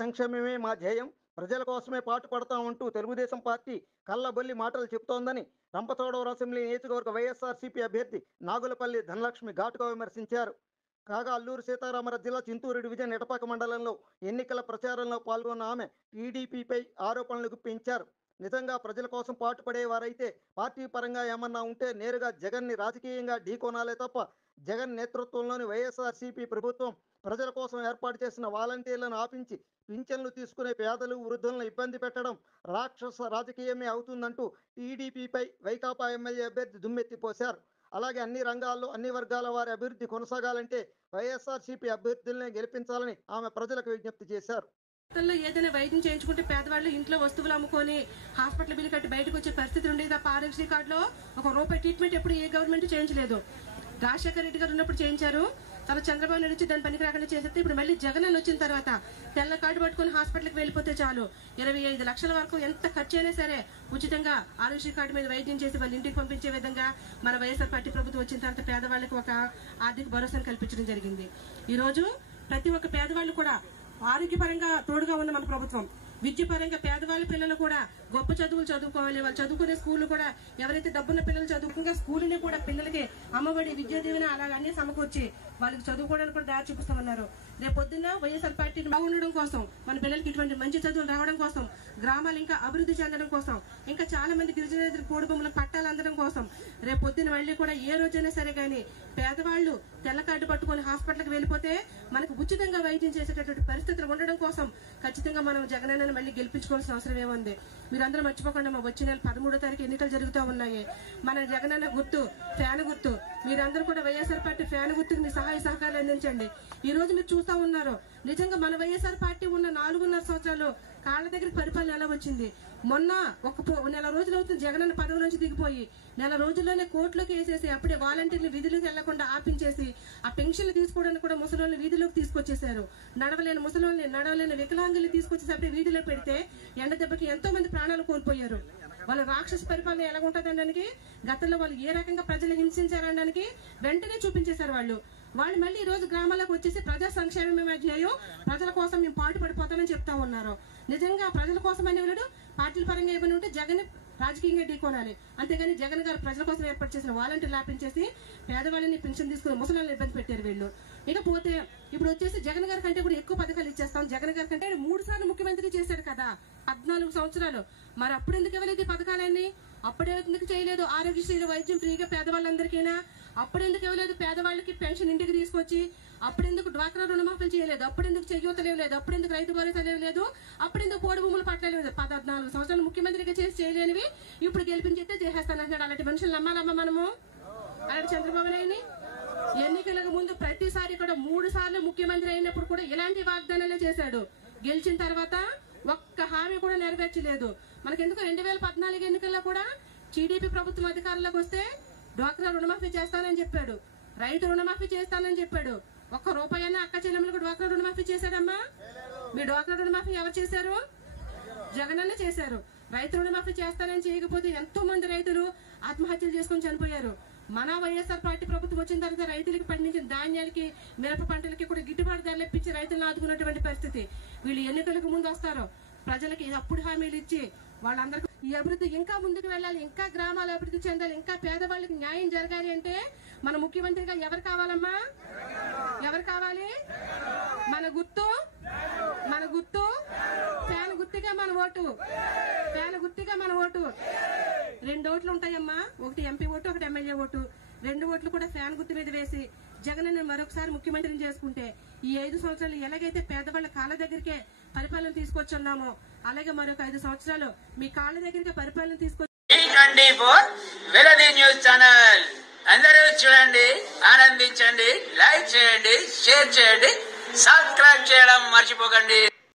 సంక్షేమమే మా ధ్యేయం, ప్రజల కోసమే పాటుపడతామంటూ తెలుగుదేశం పార్టీ కల్లబొల్లి మాటలు చెబుతోందని రంపచోడవరం అసెంబ్లీ నియోజకవర్గ వైఎస్ఆర్సీపీ అభ్యర్థి నాగులపల్లి ధనలక్ష్మి ఘాటుగా విమర్శించారు. కాగా అల్లూరు సీతారామరాజు జిల్లా చింతూరు డివిజన్ ఎటపాక మండలంలో ఎన్నికల ప్రచారంలో పాల్గొన్న ఆమె టీడీపీపై ఆరోపణలు గుప్పించారు. నిజంగా ప్రజల కోసం పాటుపడేవారైతే పార్టీ పరంగా ఏమన్నా ఉంటే నేరుగా జగన్ని రాజకీయంగా ఢీకొనాలే తప్ప జగన్ నేతృత్వంలోని వైఎస్ఆర్సీపీ ప్రభుత్వం ప్రజల కోసం ఏర్పాటు చేసిన వాలంటీర్లను ఆపించి పింఛన్లు తీసుకునే పేదలు వృద్ధులను ఇబ్బంది పెట్టడం రాక్షస రాజకీయమే అవుతుందంటూ టీడీపీపై వైకాపా ఎమ్మెల్యే అభ్యర్థి దుమ్మెత్తిపోశారు. అలాగే అన్ని రంగాల్లో అన్ని వర్గాల వారి అభివృద్ధి కొనసాగాలంటే వైఎస్ఆర్సీపీ అభ్యర్థులనే గెలిపించాలని ఆమె ప్రజలకు విజ్ఞప్తి చేశారు. ఏదైనా వైద్యం చేయించుకుంటే పేదవాళ్ళు ఇంట్లో వస్తువులు అమ్ముకొని హాస్పిటల్ బిల్లు కట్టి బయటకు వచ్చే పరిస్థితి ఉండేది తప్ప ఆరోగ్యశ్రీ కార్డులో ₹1 ట్రీట్మెంట్ ఎప్పుడు ఏ గవర్నమెంట్ చేయించలేదు. రాజశేఖర రెడ్డి గారు ఉన్నప్పుడు చేయించారు, తర్వాత చంద్రబాబు నాయుడు వచ్చి దాని పనికి రాకుండా చేసేస్తే ఇప్పుడు మళ్ళీ జగన్ అని వచ్చిన తర్వాత తెల్ల కార్డు పట్టుకుని హాస్పిటల్కి వెళ్ళిపోతే చాలు 25 లక్షల వరకు ఎంత ఖర్చు అయినా సరే ఉచితంగా ఆరోగ్యశ్రీ కార్డు మీద వైద్యం చేసి వాళ్ళ ఇంటికి పంపించే విధంగా మన వైఎస్ఆర్ పార్టీ ప్రభుత్వం వచ్చిన తర్వాత పేదవాళ్ళకి ఒక ఆర్థిక భరోసాను కల్పించడం జరిగింది. ఈ రోజు ప్రతి ఒక్క పేదవాళ్ళు కూడా ఆరోగ్యపరంగా తోడుగా ఉన్న మన ప్రభుత్వం, విద్యపరంగా పేదవాళ్ళ పిల్లలు కూడా గొప్ప చదువులు చదువుకోవాలి. వాళ్ళు చదువుకునే స్కూల్ కూడా ఎవరైతే డబ్బున్న పిల్లలు చదువుకుంటే స్కూల్ని కూడా పిల్లలకి అమ్మఒడి విద్యా దీవెన అలాగే అన్ని సమకూర్చి వాళ్ళకి చదువుకోవడానికి కూడా దారి చూపిస్తామన్నారు. రేపు పొద్దున్న వైఎస్ఆర్ పార్టీని బాగుండడం కోసం, మన పిల్లలకి ఇటువంటి మంచి చదువులు రావడం కోసం, గ్రామాలు ఇంకా అభివృద్ధి చెందడం కోసం, ఇంకా చాలా మంది గిరిజన పోడు భూములకు పట్టాలు అందడం కోసం రేపు పొద్దున్న మళ్ళీ కూడా ఏ రోజైనా సరే కానీ పేదవాళ్ళు తెల్ల కార్డు పట్టుకొని హాస్పిటల్కి వెళ్ళిపోతే మనకు ఉచితంగా వైద్యం చేసేటటువంటి పరిస్థితులు ఉండడం కోసం ఖచ్చితంగా మనం జగనన్నను మళ్ళీ గెలిపించుకోవాల్సిన అవసరం ఏముంది. మీరందరూ మర్చిపోకుండా మా వచ్చే నెల 13వ తారీఖు ఎన్నికలు జరుగుతూ ఉన్నాయి. మన జగనన్న గుర్తు ఫ్యాన్ గుర్తు, మీరందరూ కూడా వైఎస్ఆర్ పార్టీ ఫ్యాన్ గుర్తుకు మీ సహాయ సహకారాలు అందించండి. ఈ రోజు మీరు చూస్తా ఉన్నారు, నిజంగా మన వైఎస్ఆర్ పార్టీ ఉన్న 4.5 సంవత్సరాలు కాళ్ళ దగ్గరికి పరిపాలన ఎలా వచ్చింది. మొన్న ఒక నెల రోజులు అవుతుంది జగనన్న పదవి నుంచి దిగిపోయి, నెల రోజుల్లోనే కోర్టులోకి వేసేసి అప్పుడే వాలంటీర్లు విధులకు వెళ్లకుండా ఆపించేసి ఆ పెన్షన్లు తీసుకోవడానికి కూడా ముసలోళ్ళని వీధిలోకి తీసుకొచ్చేశారు. నడవలేని ముసలోళ్ళని, నడవలేని వికలాంగుల్ని తీసుకొచ్చేసి అప్పుడే వీధిలో పెడితే ఎండ దెబ్బకి ఎంతో మంది ప్రాణాలు కోల్పోయారు. వాళ్ళ రాక్షస పరిపాలన ఎలా ఉంటుందనడానికి, గతంలో వాళ్ళు ఏ రకంగా ప్రజలు హింసించారనడానికి వెంటనే చూపించేశారు. వాళ్ళు మళ్ళీ ఈ రోజు గ్రామాలకు వచ్చేసి ప్రజా సంక్షేమమే ధ్యేయం, ప్రజల కోసం మేము పాటు పడిపోతామని చెప్తా ఉన్నారు. నిజంగా ప్రజల కోసం అనేవాడు పార్టీల పరంగా ఏమైనా ఉంటే జగన్ రాజకీయంగా ఢీకొనాలి. అంతేగాని జగన్ గారు ప్రజల కోసం ఏర్పాటు చేసిన వాలంటీర్లు ఆపించేసి పేదవాళ్ళని పెన్షన్ తీసుకుని ముసలాళ్ళని ఇబ్బంది పెట్టారు వీళ్ళు. ఇకపోతే ఇప్పుడు వచ్చేసి జగన్ గారి కంటే కూడా ఎక్కువ పథకాలు ఇచ్చేస్తాం. జగన్ గారి కంటే 3 సార్లు ముఖ్యమంత్రి చేశాడు కదా, 14 సంవత్సరాలు. మరి అప్పుడు ఎందుకు ఇవ్వలేదు ఈ పథకాలన్నీ? అప్పుడే ఎందుకు చేయలేదు? ఆరోగ్యశ్రీలో వైద్యం ఫ్రీగా పేదవాళ్ళందరికీనా? అప్పుడెందుకు ఇవ్వలేదు? పేదవాళ్ళకి పెన్షన్ ఇంటికి తీసుకొచ్చి అప్పుడెందుకు డ్వాక్రా రుణమాఫీలు చేయలేదు? అప్పుడెందుకు చెయ్యూత లేదు? అప్పుడెందుకు రైతు భరోసా లేదు? అప్పుడెందుకు పోడు భూములు పట్టలేదు? 14 సంవత్సరాలు ముఖ్యమంత్రిగా చేసి చేయలేనివి ఇప్పుడు గెలిపించేస్తే చేసేస్తానంటున్నాడు. అలాంటి మనుషులు నమ్మాలమ్మా మనము? అలాంటి చంద్రబాబు నాయుడిని ఎన్నికలకు ముందు ప్రతిసారి కూడా 3 సార్లు ముఖ్యమంత్రి అయినప్పుడు కూడా ఇలాంటి వాగ్దానాలే చేశాడు. గెలిచిన తర్వాత ఒక్క హామీ కూడా నెరవేర్చలేదు. మనకెందుకు 2014 ఎన్నికల్లో కూడా టీడీపీ ప్రభుత్వం అధికారంలోకి వస్తే డ్వాక్రా రుణమాఫీ చేస్తానని చెప్పాడు, రైతు రుణమాఫీ చేస్తానని చెప్పాడు. ₹1 అయినా అక్క చెల్లెమ్మలకు డ్వాక్రా రుణమాఫీ చేశాడమ్మా? మీ డ్వాక్రా రుణమాఫీ ఎవరు చేశారు? జగనన్న చేశారు. రైతు రుణమాఫీ చేస్తానని చేయకపోతే ఎంతో మంది రైతులు ఆత్మహత్యలు చేసుకుని చనిపోయారు. మన వైఎస్ఆర్ పార్టీ ప్రభుత్వం వచ్చిన తర్వాత రైతులకు పండించిన ధాన్యాలకి, మిరప పంటలకి కూడా గిట్టుబాటు ధరలు ఇప్పించి రైతులను ఆదుకున్నటువంటి పరిస్థితి. వీళ్ళు ఎన్నికలకు ముందు వస్తారు, ప్రజలకి అప్పుడు హామీలు ఇచ్చి వాళ్ళందరికీ ఈ అభివృద్ధి ఇంకా ముందుకు వెళ్ళాలి, ఇంకా గ్రామాల అభివృద్ధి చెందాలి, ఇంకా పేదవాళ్ళకి న్యాయం జరగాలి అంటే మన ముఖ్యమంత్రిగా ఎవరు కావాలమ్మా? ఎవరు కావాలి? మన గుర్తు ఫ్యాన్ గుర్తుగా మన ఓటు, ఫ్యాన్ గుర్తుగా మన ఓటు. 2 ఓట్లు ఉంటాయమ్మా, ఒకటి ఎంపీ ఓటు, ఒకటి ఎమ్మెల్యే ఓటు. 2 ఓట్లు కూడా ఫ్యాన్ గుర్తు మీద వేసి జగన్ మరొకసారి ముఖ్యమంత్రిని చేసుకుంటే ఈ 5 సంవత్సరాలు ఎలాగైతే పేదవాళ్ళ కాళ్ళ దగ్గరికే పరిపాలన తీసుకొచ్చున్నామో అలాగే మరొక 5 సంవత్సరాలు మీ కాళ్ళ దగ్గరికి పరిపాలన తీసుకొచ్చి న్యూస్ ఛానల్ అందరూ చూడండి, ఆనందించండి, లైక్ చేయండి, షేర్ చేయండి, సబ్స్క్రైబ్ చేయడం మర్చిపోకండి.